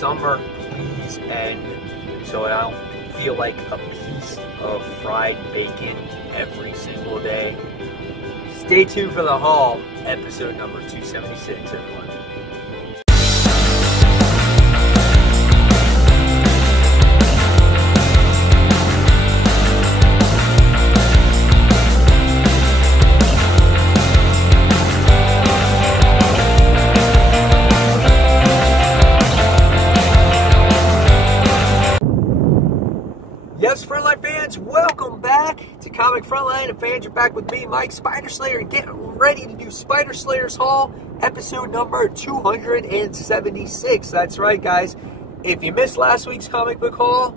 summer please end so I don't feel like a piece of fried bacon every single day. Stay tuned for the haul, episode number 276, everyone. Yes, Frontline fans, welcome back to Comic Frontline. And fans, you're back with me, Mike Spider Slayer, and getting ready to do Spider Slayer's Haul, episode number 276. That's right, guys. If you missed last week's comic book haul,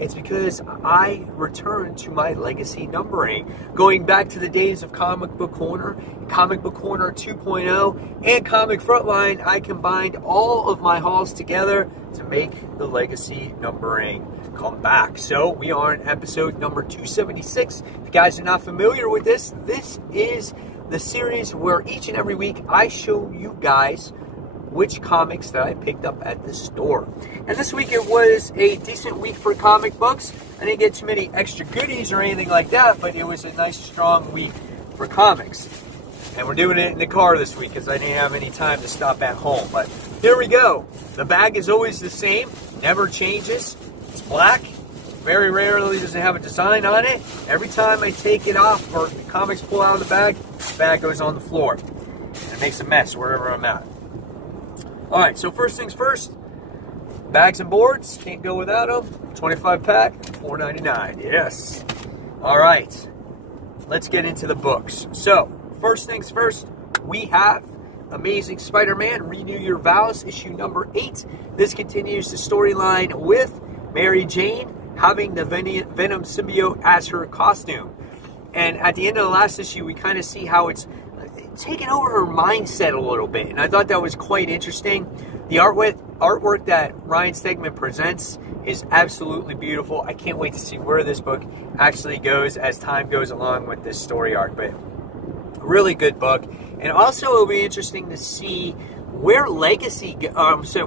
it's because I returned to my legacy numbering. Going back to the days of Comic Book Corner 2.0, and Comic Frontline, I combined all of my hauls together to make the legacy numbering come back. So we are in episode number 276. If you guys are not familiar with this, this is the series where each and every week I show you guys which comics that I picked up at the store. And this week it was a decent week for comic books. I didn't get too many extra goodies or anything like that, but it was a nice strong week for comics. And we're doing it in the car this week because I didn't have any time to stop at home. But here we go. The bag is always the same, never changes. It's black. Very rarely does it have a design on it. Every time I take it off or the comics pull out of the bag goes on the floor. And it makes a mess wherever I'm at. Alright, so first things first. Bags and boards, can't go without them. 25 pack, $4.99. Yes. Alright, let's get into the books. So, first things first, we have Amazing Spider-Man, Renew Your Vows, issue number 8. This continues the storyline with Mary Jane having the Venom symbiote as her costume. And at the end of the last issue, we kind of see how it's taken over her mindset a little bit. And I thought that was quite interesting. The artwork that Ryan Stegman presents is absolutely beautiful. I can't wait to see where this book actually goes as time goes along with this story arc. But really good book. And also it'll be interesting to see where Legacy,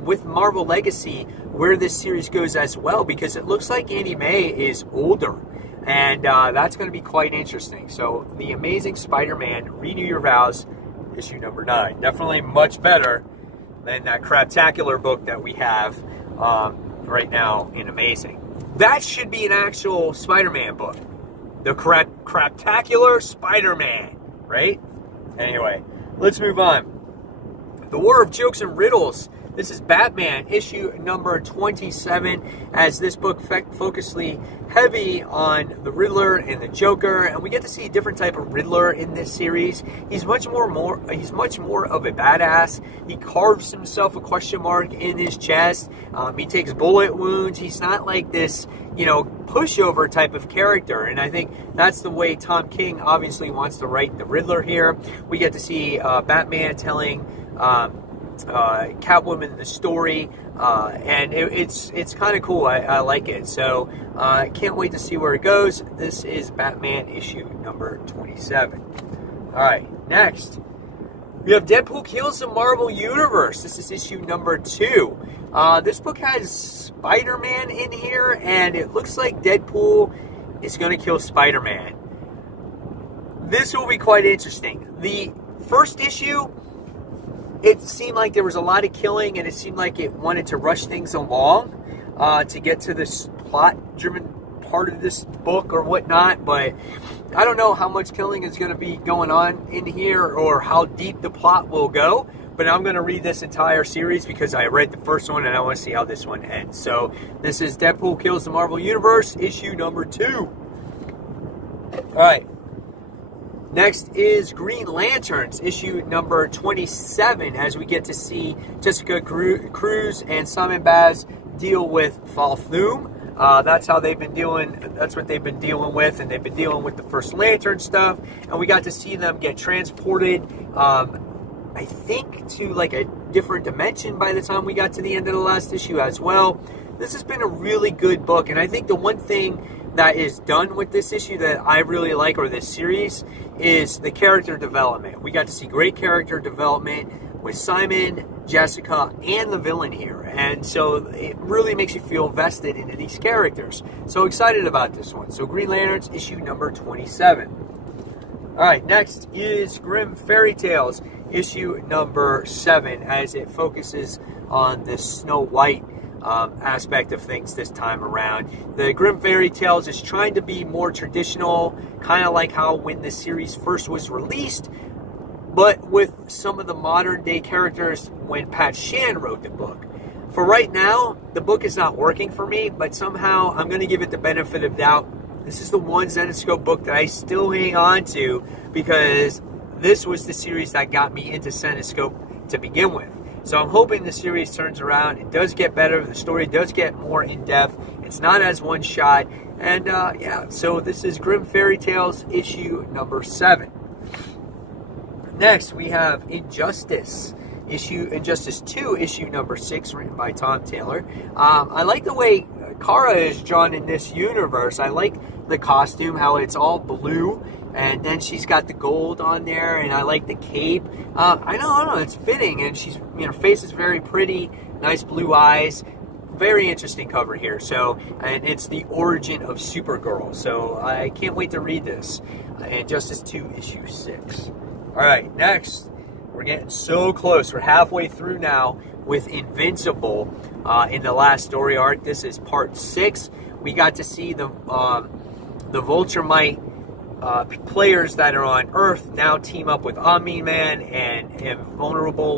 with Marvel Legacy, where this series goes as well, because it looks like Annie Mae is older, and that's going to be quite interesting. So, The Amazing Spider-Man, Renew Your Vows, issue number 9. Definitely much better than that craptacular book that we have right now in Amazing. That should be an actual Spider-Man book. The craptacular Spider-Man, right? Anyway, let's move on. The War of Jokes and Riddles. This is Batman, issue number 27, as this book focuses heavy on the Riddler and the Joker, and we get to see a different type of Riddler in this series. He's much more of a badass. He carves himself a question mark in his chest. He takes bullet wounds. He's not like this, pushover type of character, and I think that's the way Tom King obviously wants to write the Riddler here. We get to see Batman telling Catwoman the story, and it's kind of cool. I like it, so I can't wait to see where it goes. This is Batman issue number 27. Alright, next we have Deadpool Kills the Marvel Universe. This is issue number 2. This book has Spider-Man in here, and it looks like Deadpool is going to kill Spider-Man. This will be quite interesting. The first issue, it seemed like there was a lot of killing, and it seemed like it wanted to rush things along to get to this plot-driven part of this book or whatnot, but I don't know how much killing is going to be going on in here or how deep the plot will go, but I'm going to read this entire series because I read the first one and I want to see how this one ends. So this is Deadpool Kills the Marvel Universe, issue number 2. Alright. Next is Green Lanterns, issue number 27, as we get to see Jessica Cruz and Simon Baz deal with Falthum. That's how they've been dealing. That's what they've been dealing with, and they've been dealing with the First Lantern stuff. And we got to see them get transported, I think, to like a different dimension by the time we got to the end of the last issue as well. This has been a really good book, and I think the one thing that is done with this issue that I really like, or this series, is the character development. We got to see great character development with Simon, Jessica, and the villain here. And so it really makes you feel vested into these characters. So excited about this one. So Green Lanterns, issue number 27. All right, next is Grimm Fairy Tales, issue number 7, as it focuses on the Snow White aspect of things this time around. The Grimm Fairy Tales is trying to be more traditional, kind of like how when the series first was released, but with some of the modern day characters when Pat Shan wrote the book. For right now, the book is not working for me, but somehow I'm going to give it the benefit of doubt. This is the one Zenescope book that I still hang on to because this was the series that got me into Zenescope to begin with. So I'm hoping the series turns around. It does get better. The story does get more in-depth. It's not as one-shot. And yeah, so this is Grimm Fairy Tales, issue number 7. Next, we have Injustice 2, issue number 6, written by Tom Taylor. I like the way Kara is drawn in this universe. I like the costume, how it's all blue, and then she's got the gold on there, and I like the cape. I don't know, it's fitting, and she's, her face is very pretty, nice blue eyes. Very interesting cover here. So, and it's the origin of Supergirl. So I can't wait to read this. Injustice 2, issue 6. All right, next, we're getting so close. We're halfway through now with Invincible in the last story arc. This is part 6. We got to see the Vulture-Mite players that are on Earth now team up with Omni-Man and Invincible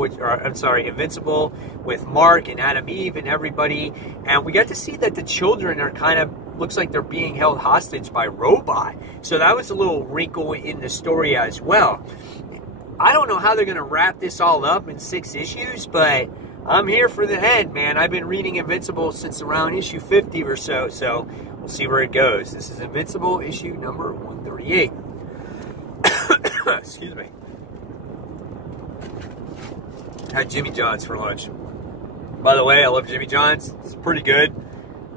with Mark and Adam Eve and everybody. And we got to see that the children are kind of, looks like they're being held hostage by Robot. So that was a little wrinkle in the story as well. I don't know how they're going to wrap this all up in 6 issues, but I'm here for the end, man. I've been reading Invincible since around issue 50 or so, so we'll see where it goes. This is Invincible, issue number 138. Excuse me. I had Jimmy John's for lunch. By the way, I love Jimmy John's. It's pretty good.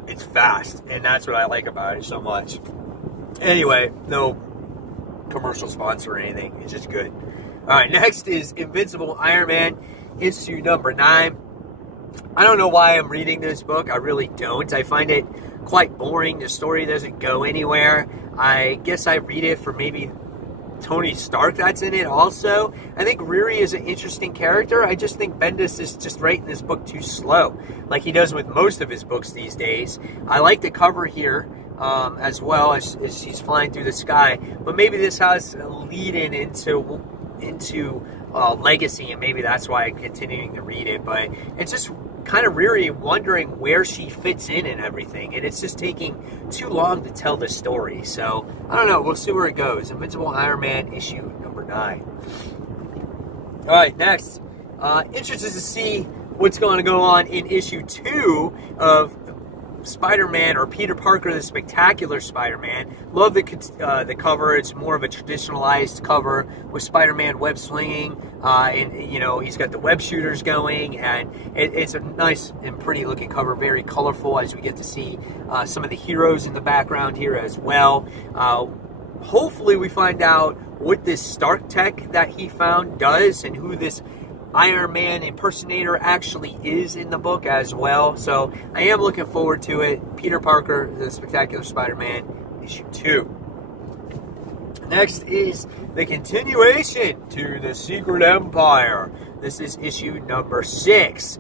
It's fast, and that's what I like about it so much. Anyway, no commercial sponsor or anything. It's just good. All right, next is Invincible Iron Man, issue number 9. I don't know why I'm reading this book. I really don't. I find it quite boring. The story doesn't go anywhere. I guess I read it for maybe Tony Stark that's in it also. I think Riri is an interesting character. I just think Bendis is just writing this book too slow, like he does with most of his books these days. I like the cover here. As well as she's flying through the sky, but maybe this has a lead-in into Legacy, and maybe that's why I'm continuing to read it. But it's just kind of Riri wondering where she fits in and everything, and it's just taking too long to tell the story. So I don't know. We'll see where it goes. Invincible Iron Man, issue number 9. All right, next. Interested to see what's going to go on in issue 2 of Spider-Man, or Peter Parker, the Spectacular Spider-Man. Love the cover. It's more of a traditionalized cover with Spider-Man web slinging, and he's got the web shooters going, and it's a nice and pretty looking cover, very colorful, as we get to see some of the heroes in the background here as well. Hopefully we find out what this Stark tech that he found does, and who this Iron Man impersonator actually is in the book as well. So I am looking forward to it. Peter Parker, the Spectacular Spider-Man, issue 2. Next is the continuation to the Secret Empire. This is issue number 6.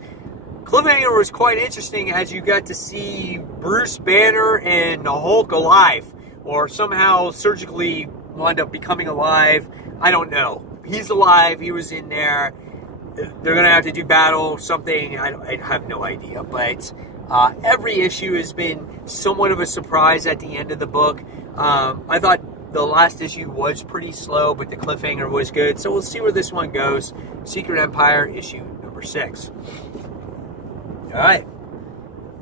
Cliffhanger was quite interesting, as you got to see Bruce Banner and the Hulk alive, or somehow surgically wound up becoming alive. I don't know. He's alive. He was in there. They're going to have to do battle, something, I have no idea. But every issue has been somewhat of a surprise at the end of the book. I thought the last issue was pretty slow, but the cliffhanger was good. So we'll see where this one goes. Secret Empire, issue number 6. All right.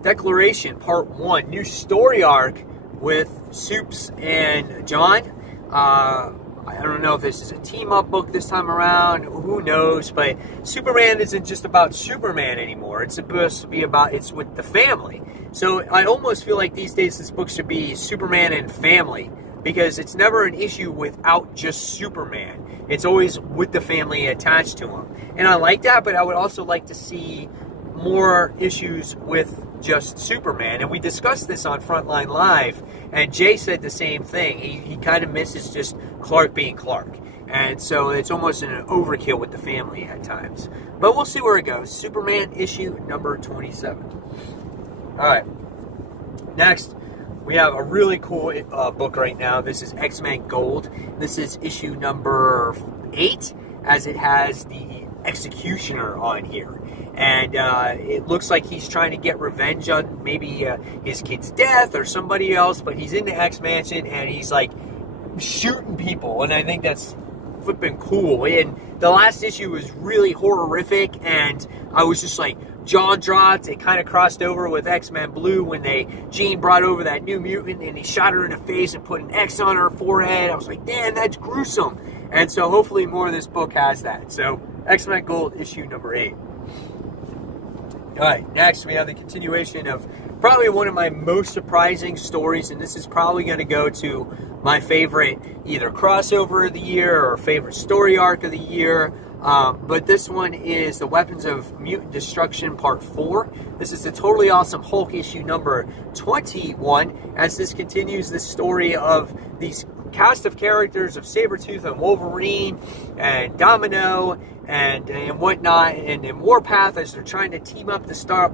Declaration, part 1. New story arc with Supes and John. I don't know if this is a team-up book this time around. Who knows? But Superman isn't just about Superman anymore. It's supposed to be about, it's with the family. So I almost feel like these days this book should be Superman and family, because it's never an issue without just Superman. It's always with the family attached to him. And I like that, but I would also like to see more issues with just Superman. And we discussed this on Frontline Live, and Jay said the same thing. He kind of misses just Clark being Clark. And so it's almost an overkill with the family at times. But we'll see where it goes. Superman issue number 27. All right. Next, we have a really cool book right now. This is XMen Gold. This is issue number 8, as it has the Executioner on here. And it looks like he's trying to get revenge on maybe his kid's death or somebody else, but he's in the X Mansion and he's like shooting people, and I think that's flipping cool. And the last issue was really horrific, and I was just like jaw dropped. It kind of crossed over with X-Men Blue when Jean brought over that new mutant and he shot her in the face and put an X on her forehead. I was like, damn, that's gruesome. And so hopefully more of this book has that. So X-Men Gold issue number 8. All right, next we have the continuation of probably one of my most surprising stories, and this is probably going to go to my favorite either crossover of the year or favorite story arc of the year. But this one is the Weapons of Mutant Destruction Part 4. This is the Totally Awesome Hulk issue number 21, as this continues the story of these cast of characters of Sabretooth and Wolverine and Domino and whatnot, and in Warpath, as they're trying to team up to stop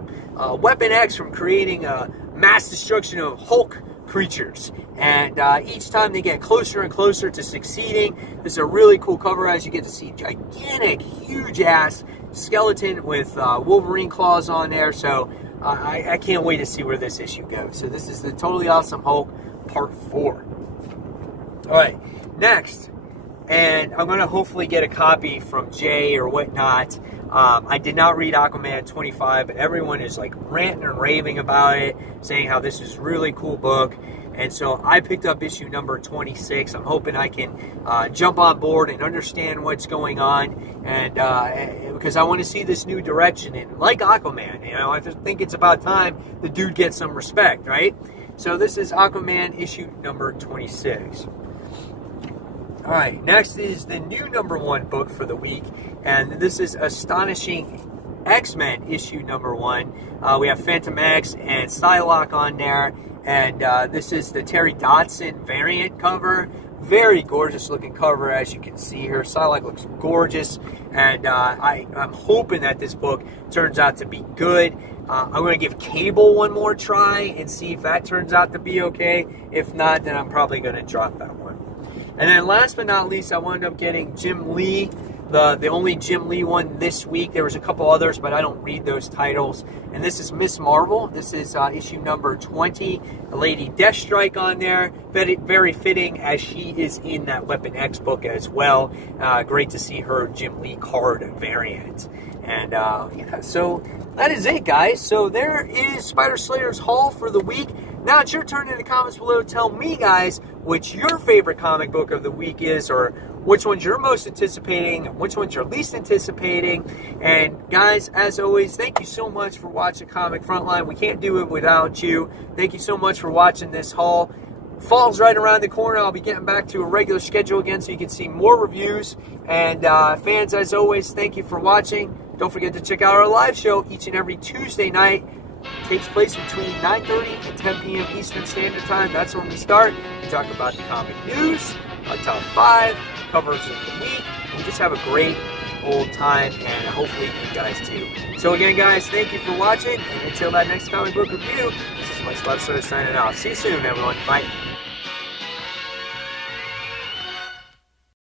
Weapon X from creating a mass destruction of Hulk creatures. And each time they get closer and closer to succeeding. This is a really cool cover, as you get to see gigantic, huge-ass skeleton with Wolverine claws on there. So I can't wait to see where this issue goes. So this is the Totally Awesome Hulk Part 4. All right, next, and I'm going to hopefully get a copy from Jay or whatnot. I did not read Aquaman 25, but everyone is like ranting and raving about it, saying how this is a really cool book. And so I picked up issue number 26. I'm hoping I can jump on board and understand what's going on, and because I want to see this new direction. And like Aquaman, you know, I just think it's about time the dude gets some respect, right? So this is Aquaman issue number 26. All right, next is the new #1 book for the week, and this is Astonishing X-Men issue number 1. We have Phantom X and Psylocke on there, and this is the Terry Dodson variant cover. Very gorgeous looking cover, as you can see here. Psylocke looks gorgeous, and I'm hoping that this book turns out to be good. I'm going to give Cable one more try and see if that turns out to be okay. If not, then I'm probably going to drop that one. And then last but not least, I wound up getting Jim Lee, the only Jim Lee one this week. There was a couple others, but I don't read those titles. And this is Miss Marvel. This is issue number 20. Lady Deathstrike on there. Very, very fitting, as she is in that Weapon X book as well. Great to see her Jim Lee card variant. And yeah, so that is it, guys. So there is Spider Slayer's haul for the week. Now it's your turn in the comments below. Tell me, guys, which your favorite comic book of the week is, or which ones you're most anticipating, and which ones you're least anticipating. And guys, as always, thank you so much for watching Comic Frontline. We can't do it without you. Thank you so much for watching this haul. Fall's right around the corner. I'll be getting back to a regular schedule again so you can see more reviews. And fans, as always, thank you for watching. Don't forget to check out our live show each and every Tuesday night. It takes place between 9:30 and 10 p.m. Eastern Standard Time. That's when we start. We talk about the comic news, our top 5, covers of the week. We just have a great old time, and hopefully you guys too. So again, guys, thank you for watching, and until that next comic book review, this is my Spider Slayer signing off. See you soon, everyone. Bye.